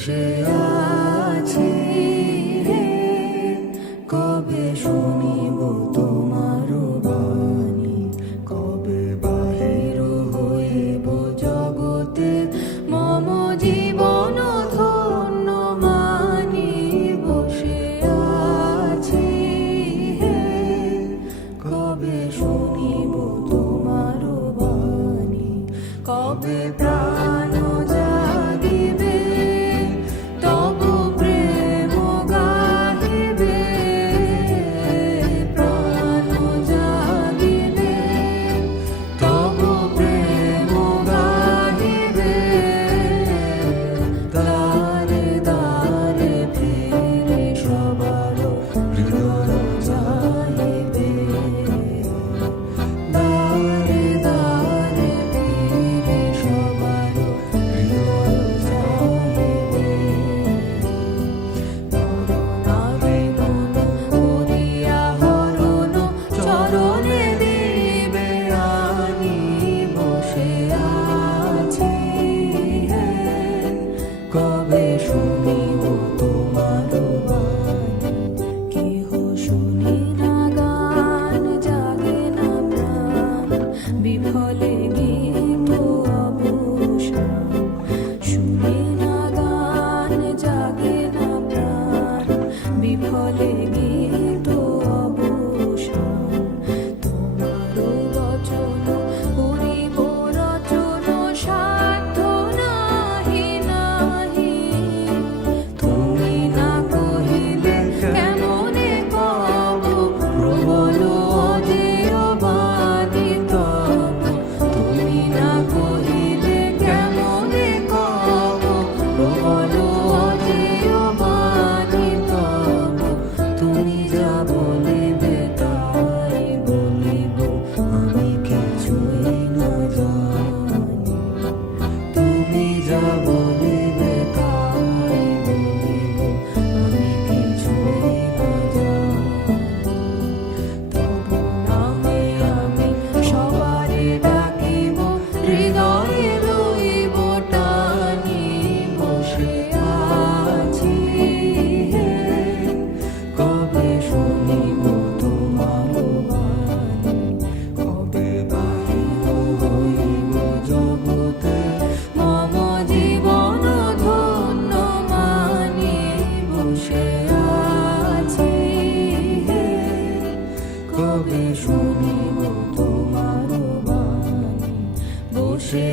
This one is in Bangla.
বসে আছি কবে শুনিব তোমার বাণী, কবে বাহির হইব জগতে মম জীবন ধন্য মানি। বসে আছি কবে শুনিব তোমার বাণী, কবে প্রাণ জাগিবে তব প্রেম গাহিবে, প্রাণ জাগিবে তব প্রেম গাহিবে। দ্বারে দ্বারে ফিরে সবার হৃদয় চাহিবে, দ্বারে দ্বারে ফিরে সবার হৃদয় চাহিবে। মরণাবেদন করিয়া হরণ চরণে দিবে আনি। বসে আছি কবে শুনিব তোমার বাণী, কেহ শুনি না গান জাগে না প্রাণ, বিফলে গীত অবসান। শুনি না গান জাগে না প্রাণ, বিফলে গীত অবসান। তোমার বচন করিব রচন সাধ্য নাহি নাহি, তুমি না কহিলে কেমনে কব প্রবল অধীর বাণী তব। তুমি না কহিলে কেমনে কব প্রবল অধীর বাণী তব। তুমি যা বলিবে তাই বলিব, আমি কিছুই না জানি। তুমি যা বলিবে তাই বলিব, আমি কিছুই না জানি। তব নামে আমি সবারে ডাকিব, হৃদয়ে লইব টানি। বসে আছি কবে শুনিব তোমার বাণী, কবে বাহির হইব জগতে মম জীবন ধন্য মানি। বসে আছি কবে শুনিব তোমার বাণী, বসে